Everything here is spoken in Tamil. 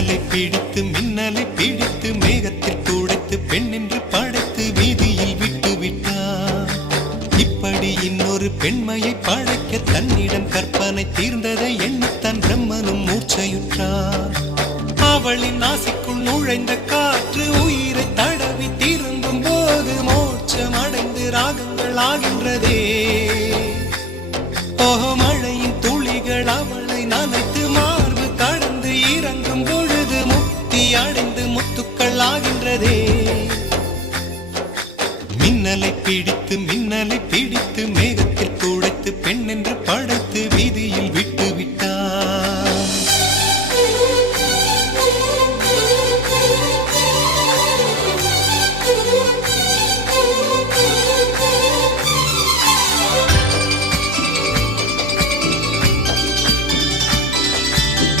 மின்னலை பிடித்து மேகத்தில் துடைத்து பெண் என்று படைத்து வீதியில் விட்டு விட்டார். இப்படி இன்னொரு பெண்மையை படைக்க தன்னிடம் கற்பனை தீர்ந்ததை எண்ணித்தான் பிரம்மனும் மூச்சையுற்றார். அவளின் ஆசைக்குள் நுழைந்த காற்று உயிரை தடவி திரும்பும் போது மோட்சம் அடைந்து ராகங்கள் ஆகின்றதே. ஓஹோ, மழையின் துளிகள் அவளை நனைத்து மார்பு கடந்து இறங்கும் பொழுது முக்தி அடைந்து முத்துக்கள் ஆகின்றதே. மின்னலை பிடித்து